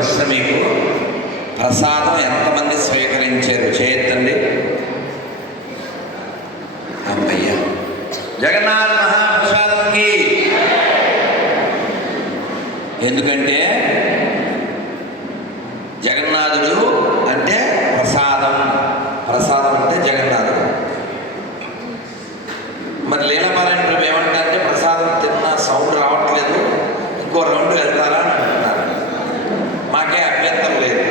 ప్రశ్న మీకు. ప్రసాదం ఎంతమంది స్వీకరించారు? చేయొద్దండి అమ్మయ్యా. జగన్నాథ్ మహాప్రసాదంకి ఎందుకంటే జగన్నాథుడు అంటే ప్రసాదం ప్రసాదం అంటే జగన్నాథుడు మరి లీలాపారాయణ ప్రభు ఏమంటారంటే ప్రసాదం తిన్న సౌండ్ రావట్లేదు ఇంకో రౌండ్ వెళ్తారా అని అంటున్నారు మాకే అభ్యంతరం లేదు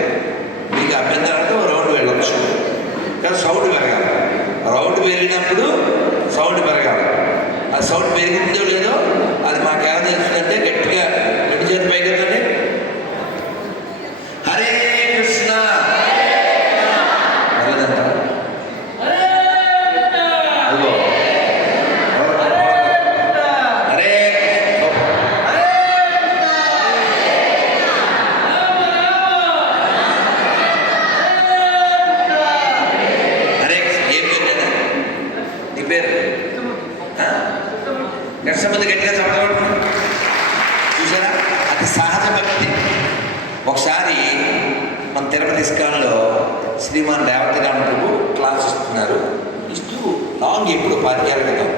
మీకు అభ్యంతరం అంటే ఓ రౌండ్ వెళ్ళొచ్చు కానీ సౌండ్ పెరగాలి రౌండ్ పెరిగినప్పుడు సౌండ్ పెరగాలి ఆ సౌండ్ పెరిగిందో లేదో అది మాకు ఎలా తెలుస్తుందంటే గట్టిగా రెండు చేతి పైకెత్తండి హరే కృష్ణ వెళ్ళదంట అదిగో హరే హరే ఏం పేరు నీ పేరు గడిసమంది గట్టిగా చెప్పడం చూసారా అది సహజ భక్తి ఒకసారి మన తిరుపతి ఇస్కాన్లో శ్రీమాన్ రేవతి రామ ప్రభు క్లాస్ ఇస్తున్నారు. ఇస్తూ లాంగ్ ఎప్పుడు పాతికేళ్ళ క్రితం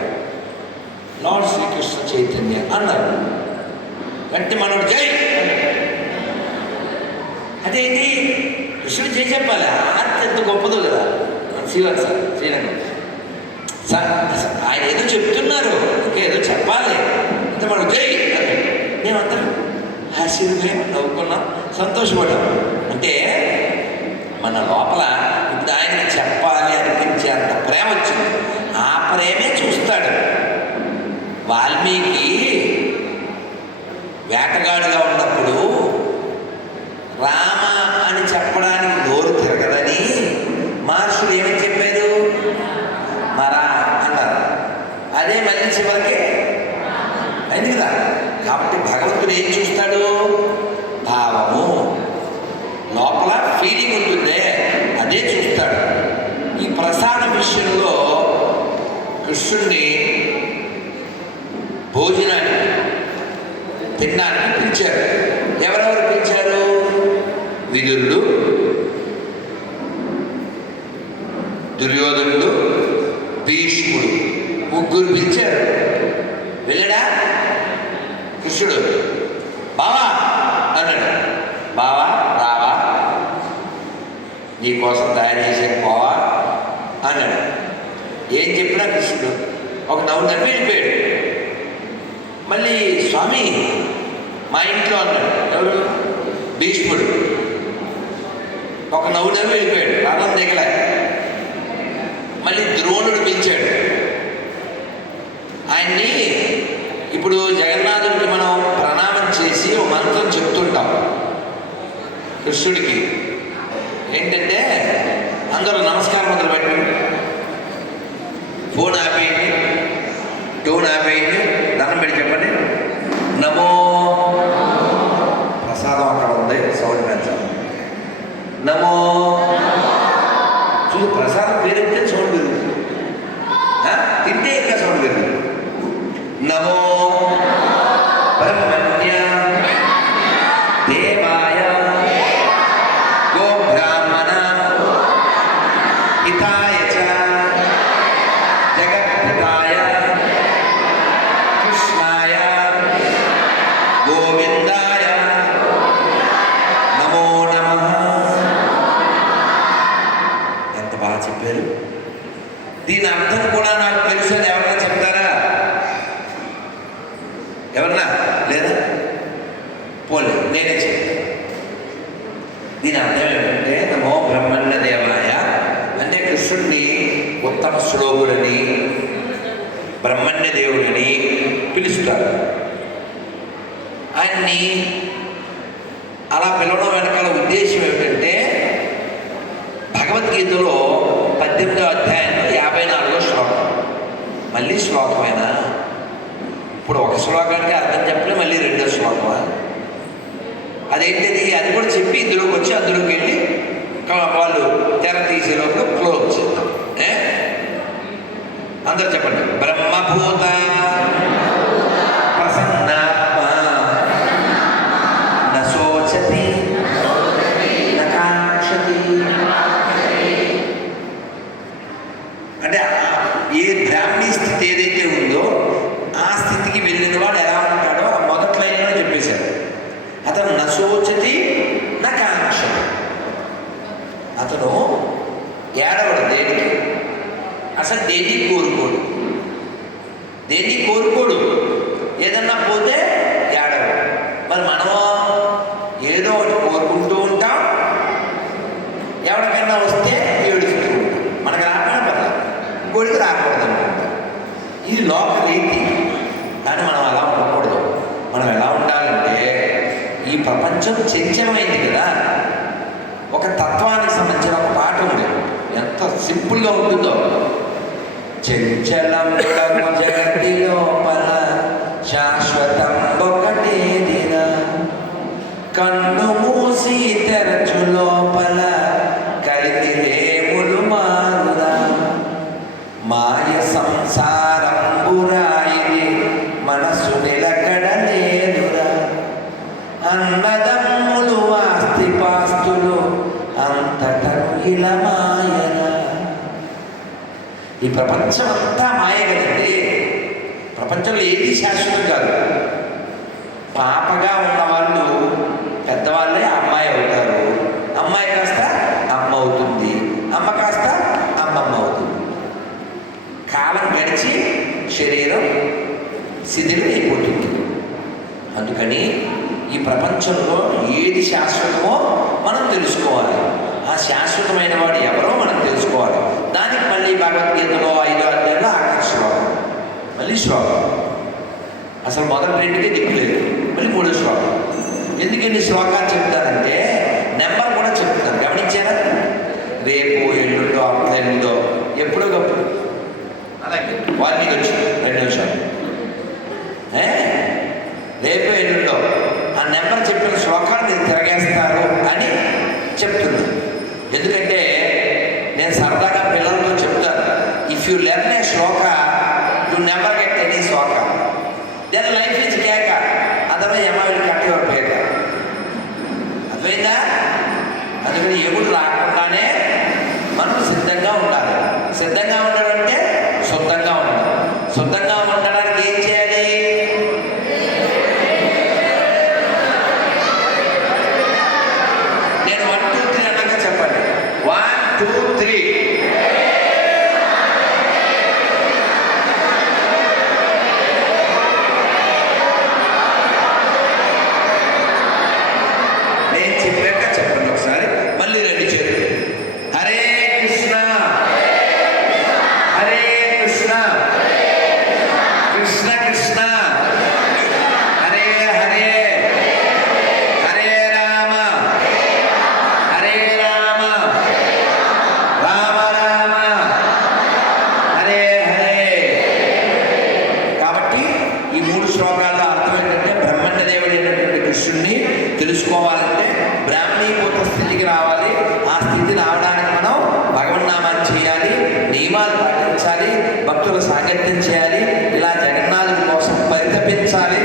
లార్డ్ శ్రీకృష్ణ చైతన్య అన్నారు. అంటే మనోడు జై! అదేంటి? కృష్ణుడు చేసి చెప్పాలి. ఆర్తి ఎంత గొప్పదో కదా. శివన్ సార్ శ్రీరంగం. సార్ ఆయన ఏదో చెప్తున్నారు. ఇంకా ఏదో చెప్పాలి. అంటే మనం జై! అన్నాడు. మేమంతా ఆశీర్వదం నవ్వుకున్నాం. సంతోషపడ్డాం. అంటే మన లోపల ఇప్పుడు ఆయనకి చెప్పాలి అనిపించే అంత ప్రేమ వచ్చింది. ఆ ప్రేమే చూస్తాడు. వాల్మీకి వేటగాడుగా ఉన్నప్పుడు రామ అని చెప్పడానికి నోరు తిరగదని మహర్షులు ఏమని చెప్పారు? మరా అన్నారు. అదే మళ్ళీ చివరికి అయింది కదా. కాబట్టి భగవంతుడు ఏం చూస్తాడు? భావము. లోపల ఫీలింగ్ ఉంటుంది. ప్రసాద విషయంలో కృష్ణుణ్ణి భోజనానికి తినడానికి పిలిచారు. ఎవరెవరు పిలిచారు? విదురుడు దుర్యోధనుడు భీష్ముడు ముగ్గురు పిలిచారు. వెళ్ళడా? కృష్ణుడు బావా అన్నాడు. బావా రావా? నీ కోసం తయారు చేసే పోవా అన్నాడు. ఏం చెప్పినా కృష్ణుడు ఒక నవ్వు నవ్వి వెళ్ళిపోయాడు. మళ్ళీ స్వామి మా ఇంట్లో అన్నాడు. ఎవరు? భీష్ముడు. ఒక నవ్వు నవ్వి వెళ్ళిపోయాడు ప్రాణం దిగలే మళ్ళీ ద్రోణుడు పిలిచాడు. ఆయన్ని ఇప్పుడు జగన్నాథుడికి మనం ప్రణామం చేసి ఒక మంత్రం చెప్తుంటాం కృష్ణుడికి. ఏంటంటే అందరూ నమస్కారం మొదలు పెట్టండి. ఫోన్ ఆపేయండి టోన్ ఆపేయండి దండం పెట్టి చెప్పండి. నమో ప్రసాదం అక్కడ ఉంది సౌండ్ పెంచాలి నమో చూడు ప్రసాదం పేరెత్తే సౌండ్ పెరుగుతుంది. ఆ? తింటే ఇంకా సౌండ్ పెరుగుతుంది. నమో. బ్రహ్మణ్య ఎవరన్నా లేదా? పోలే నేనే చెప్తాను దీని అర్థం ఏమిటంటే నమో బ్రహ్మణ్య దేవాయ అంటే కృష్ణుడిని ఉత్తమ శ్లోకుడని బ్రహ్మణ్య దేవుడని పిలుస్తారు. ఆయన్ని అలా పిలవడం వెనకాల ఉద్దేశం ఏమిటంటే భగవద్గీతలో పద్దెనిమిదో అధ్యాయంలో యాభై నాలుగో శ్లోకం. మళ్ళీ శ్లోకమైన? ఇప్పుడు ఒక శ్లోకానికి అర్థం చెప్పలే మళ్ళీ రెండో శ్లోకం అదేంటిది? అది కూడా చెప్పి ఇందులోకి వచ్చి అందులోకి వెళ్ళి వాళ్ళు తెర తీసే లోపల క్లోజ్ చేద్దాం. అందరు చెప్పండి. బ్రహ్మభూత అంటే ఏ బ్రాహ్మీ స్థితి ఏదైతే ఉందో అతను నశోచతి నా కాంక్షతి అతను ఏడవడు దేనికి? అసలు దేన్ని కోరుకోడు? దేన్ని కోరుకోడు? ఏదన్నా పోతే ఏడవడు మరి మనము ఏదో ఒకటి కోరుకుంటూ ఉంటాం. ఎవరికైనా వస్తే ఏడుస్తూ ఉంటాం. మనకు రాకుండా పర్లేదు. ఇంకోటికి రాకూడదు అనుకుంటాం ఇది లోక రీతి కానీ మనం అలా ఉండకూడదు మనం ఎలా ఉండాలంటే కొంచెం చెంచమైంది కదా. ఒక తత్వానికి సంబంధించిన ఒక పాట ఉంది. ఎంత సింపుల్గా ఉంటుందో. చెంచలం జగతి లోపల శాశ్వతం ఒకటేదిరా కన్ను ఈ ప్రపంచం అంతా మాయ కదండి ప్రపంచంలో ఏది శాశ్వతం కాదు పాపగా ఉన్న వాళ్ళు పెద్దవాళ్ళే అమ్మాయి అవుతారు అమ్మాయి కాస్త అమ్మ అవుతుంది అమ్మ కాస్త అమ్మమ్మ అవుతుంది కాలం గడిచి శరీరం శిథిలం అయిపోతుంది అందుకని ఈ ప్రపంచంలో ఏది శాశ్వతమో మనం తెలుసుకోవాలి. ఆ శాశ్వతమైన వాడు ఎవరో మనం తెలుసుకోవాలి. దానికి మళ్ళీ భగవద్గీతలో ఐదో అధ్యాయంలో ఆఖరి శ్లోకం మళ్ళీ శ్లోకం అసలు మొదటి రెండుకే దిక్కులేదు మళ్ళీ మూడో శ్లోకం ఎందుకని శ్లోకాలు చెప్తానంటే నెంబర్ కూడా చెప్తాను. గమనించారా? రేపు ఎల్లుండో అప్పుడు ఎల్లుండో ఎప్పుడో గప్పుడు అలాగే వాల్మీకి వచ్చి వచ్చింది. అర్థమైందా అందుకని ఎముడు రాకుండానే ప్రయత్నం చేయాలి. ఇలా జగన్నాథుడి కోసం పరితపించాలి.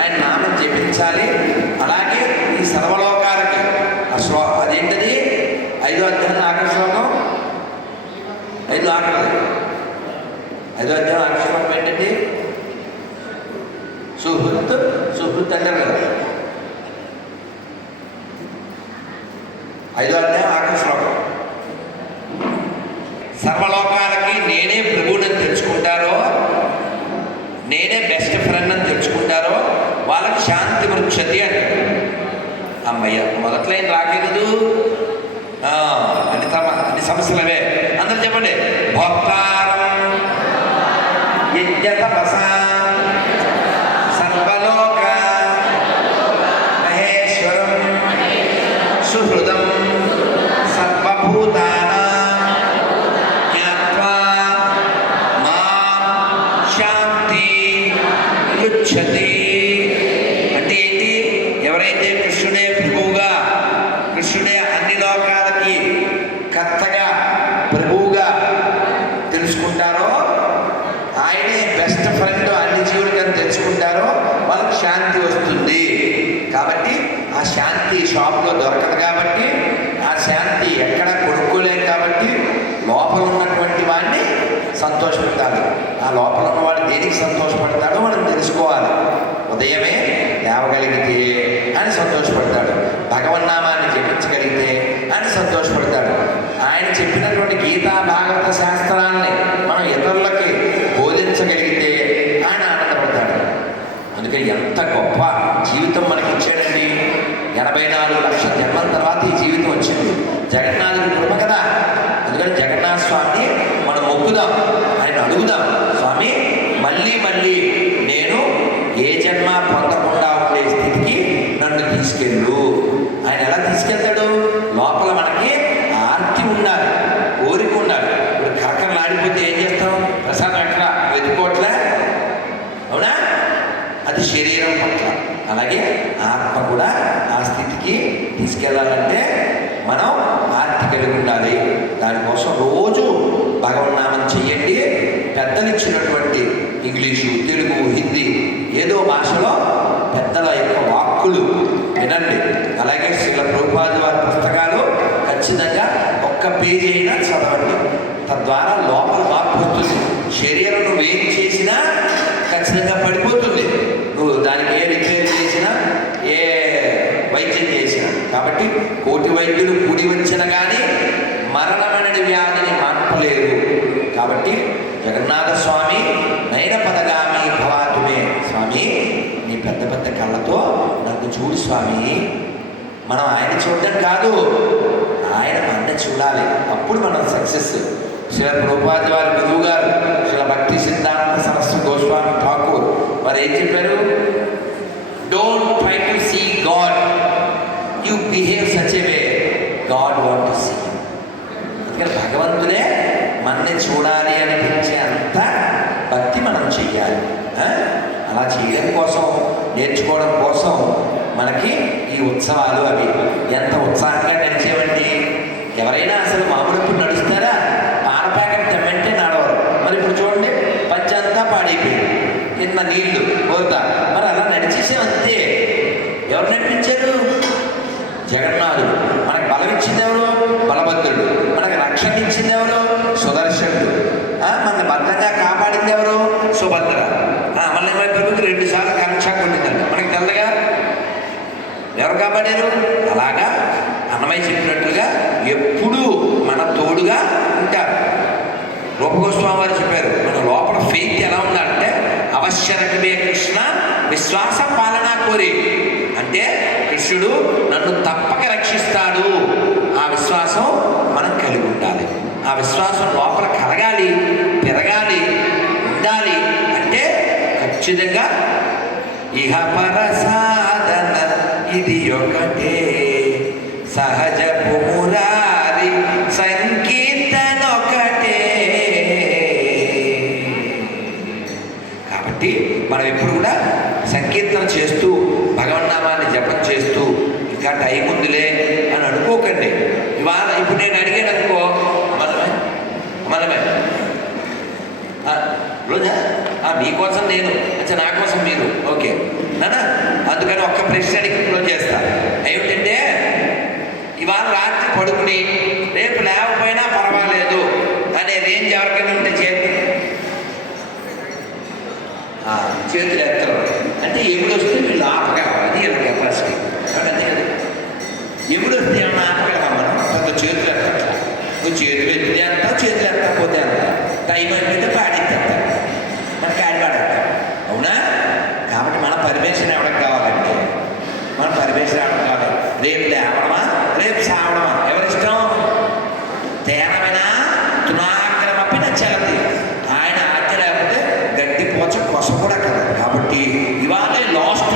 ఆయన నామం జపించాలి. అలాగే ఈ సర్వలోకాలకి అశ్వ అదేంటది? ఐదో అధ్యాయం ఆకర్షణం ఐదు ఆకలి ఐదో అధ్యాయం ఆకర్షణం ఏంటండి? సుహృత్ సుహృత్ అంటారు కదా. ఐదో అధ్యాయం ఆఖరి శ్లోకం సర్వలోకాలకి నేనే ప్రభువుని తెలుసుకుంటారో నేనే బెస్ట్ ఫ్రెండ్ అని తెలుసుకుంటారో వాళ్ళకి శాంతి వృక్షతి అమ్మయ్య మొదట్లో ఏం రాకూడదు అన్ని తమ అన్ని సమస్యలవే అందరూ చెప్పండి భోక్తారం యజ్ఞత ప్రసాద బెస్ట్ ఫ్రెండ్ అన్ని జీవులు అని తెలుసుకుంటారో వాళ్ళకి శాంతి వస్తుంది. కాబట్టి ఆ శాంతి షాప్లో దొరకదు కాబట్టి ఆ శాంతి ఎక్కడ కొనుక్కోలేం కాబట్టి లోపల ఉన్నటువంటి వాడిని సంతోషపెట్టాలి. ఆ లోపల ఉన్నవాడు దేనికి సంతోషపడతాడో మనం తెలుసుకోవాలి. ఉదయమే లేవగలిగితే అని సంతోషపడతాడు. భగవన్నామాన్ని జపించగలిగితే అని సంతోషపడతాడు. ఆయన చెప్పినటువంటి గీతా భాగవత శాస్త్రాన్ని మనం ఇతరులకి బోధించగలిగితే ఆయన ఆనందపడతాడు అందుకని ఎంత గొప్ప జీవితం మనకి ఇచ్చాడండి ఎనభై నాలుగు లక్షల జన్మల తర్వాత ఈ జీవితం వచ్చింది జగన్నాథుడి కృప కదా అందుకని జగన్నాథ స్వామిని మనం మొక్కుదాం ఆయన అడుగుదాం స్వామి మళ్ళీ మళ్ళీ నేను ఏ జన్మ పొందకుండా ఉండే స్థితికి నన్ను తీసుకెళ్ళు ఆయన ఎలా తీసుకెళ్తాడు లోపల మనకి ఆర్తి ఉండాలి కోరిక ఉండాలి ఇప్పుడు కరకరలాడిపోతే ఏం చేస్తాం ప్రసాదం ఎక్కడ వెతుక్కోవట్లే అవునా అది శరీరం పట్ల అలాగే ఆత్మ కూడా ఆ స్థితికి తీసుకెళ్ళాలంటే మనం ఆర్తి కలిగి ఉండాలి దానికోసం రోజు భగవన్నామం చెయ్యండి పెద్దలు ఇచ్చినటువంటి ఇంగ్లీషు తెలుగు హిందీ ఏదో భాషలో పెద్దల యొక్క వాక్కులు వినండి అలాగే శ్రీల ప్రభుపాది వారి పుస్తకాలు ఖచ్చితంగా ఒక్క పేజీ అయినా చదవండి. తద్వారా లోపల మార్పు వస్తుంది. శరీరం నువ్వు ఏం చేసినా ఖచ్చితంగా పడిపోతుంది. నువ్వు దానికి ఏ రిపేర్ చేసినా ఏ వైద్యం చేసినా. కాబట్టి కోటి వైద్యులు కూడి వచ్చిన కానీ మరణమైన వ్యాధిని మాన్పలేరు కాబట్టి జగన్నాథ స్వామి నయన పదగామి భవాతుమే. స్వామి నీ పెద్ద పెద్ద కళ్ళతో నన్ను చూడు స్వామి. మనం ఆయన చూడడం కాదు. మన అప్పుడు మనం సక్సెస్ శ్రీ ప్రభుపాది వారి గురువు గారు శ్రీ భక్తి సిద్ధాంత సరస్సు గోస్వామి ఠాకూర్ వారు ఏం చెప్పారు? Don't try to see God you behave such a way God want to see అందుకని భగవంతుడే మనని చూడాలి అనిపించే అంత భక్తి మనం చెయ్యాలి. అలా చేయడం కోసం నేర్చుకోవడం కోసం మనకి ఈ ఉత్సవాలు అవి ఎంత ఎవరైనా అసలు మామూలు నడుస్తారా? పాల ప్యాకెట్ తెమ్మంటే నడవరు. మరి ఇప్పుడు చూడండి పంచంతా పాడైపోయింది. కింద నీళ్ళు పోతా మరి అలా నడిచేసే అంతే. ఎవరు నడిపించారు? జగన్నాథుడు. మనకు బలం ఇచ్చింది ఎవరు? బలభద్రుడు. మనకు రక్షణ ఇచ్చింది ఎవరు? సుదర్శనుడు. మన భద్రంగా కాపాడింది ఎవరు? సుభద్ర. మళ్ళీ మన ప్రభుత్వం రెండు సార్లు కనక్ష ఉండిందండి మనకి తెల్లగా ఎవరు కాపాడారు? అలాగా అన్నమయ్య చెప్పినట్లుగా ఎప్పుడూ మన తోడుగా ఉంటారు. రూపగోస్వామి వారు చెప్పారు మన లోపల ఫెయిత్ ఎలా ఉందంటే అవశ్యరకమే కృష్ణ విశ్వాస పాలన కోరి. అంటే కృష్ణుడు నన్ను తప్పక రక్షిస్తాడు. ఆ విశ్వాసం మనం కలిగి ఉండాలి. ఆ విశ్వాసం లోపల కలగాలి పెరగాలి ఉండాలి. అంటే ఖచ్చితంగా ఇహ పర సాధన ఇది ఒకటే సహజ పురారి సంకీర్తన ఒకటే కాబట్టి మనం ఎప్పుడు కూడా సంకీర్తన చేస్తూ భగవన్నామాన్ని జపం చేస్తూ ఇంకా టైం ఉందిలే అని అనుకోకండి ఇవాళ ఇప్పుడు నేను అడిగాను అనుకో మనమే మనమే ఆ, రోజా ఆ, మీకోసం నేను అచ్చా నా కోసం మీరు ఓకే నానా అందుకని ఒక్క ప్రశ్న అడిగి క్లోజ్ చేస్తా ఏమిటంటే ఇవాళ రాత్రి పడుకుని రేపు లేకపోయినా పర్వాలేదు అనే రేంజ్ ఎవరికైనా ఉంటే చేతి ఆ, చేతులు ఎత్తరు అంటే ఎప్పుడు వస్తే వీళ్ళు ఆపగలరు అది వీళ్ళ కెపాసిటీ అంటే ఎప్పుడు వస్తే ఏమన్నా ఆపగలమా మనం పెద్ద చేతులు ఎత్తట్లా నువ్వు చేతులు ఎత్తితే అంత చేతులు ఎత్తకపోతే అంత టైం అయిపోతే పాడెత్తారు మన కాడి పాడేస్తాం అవునా కాబట్టి మన పర్మిషన్ ఎవరికి కావాలంటే మన పర్మిషన్ ఎవరికి కావాలి? రేపు లేవడమా? రేపు సావడమా? ఎవరిష్టం? తేనమైన? తునాగ్రమపి నచ్చలది ఆయన ఆజ్ఞ లేకపోతే గడ్డి పోచ కొస కూడా కదా కాబట్టి ఇవాళ లాస్ట్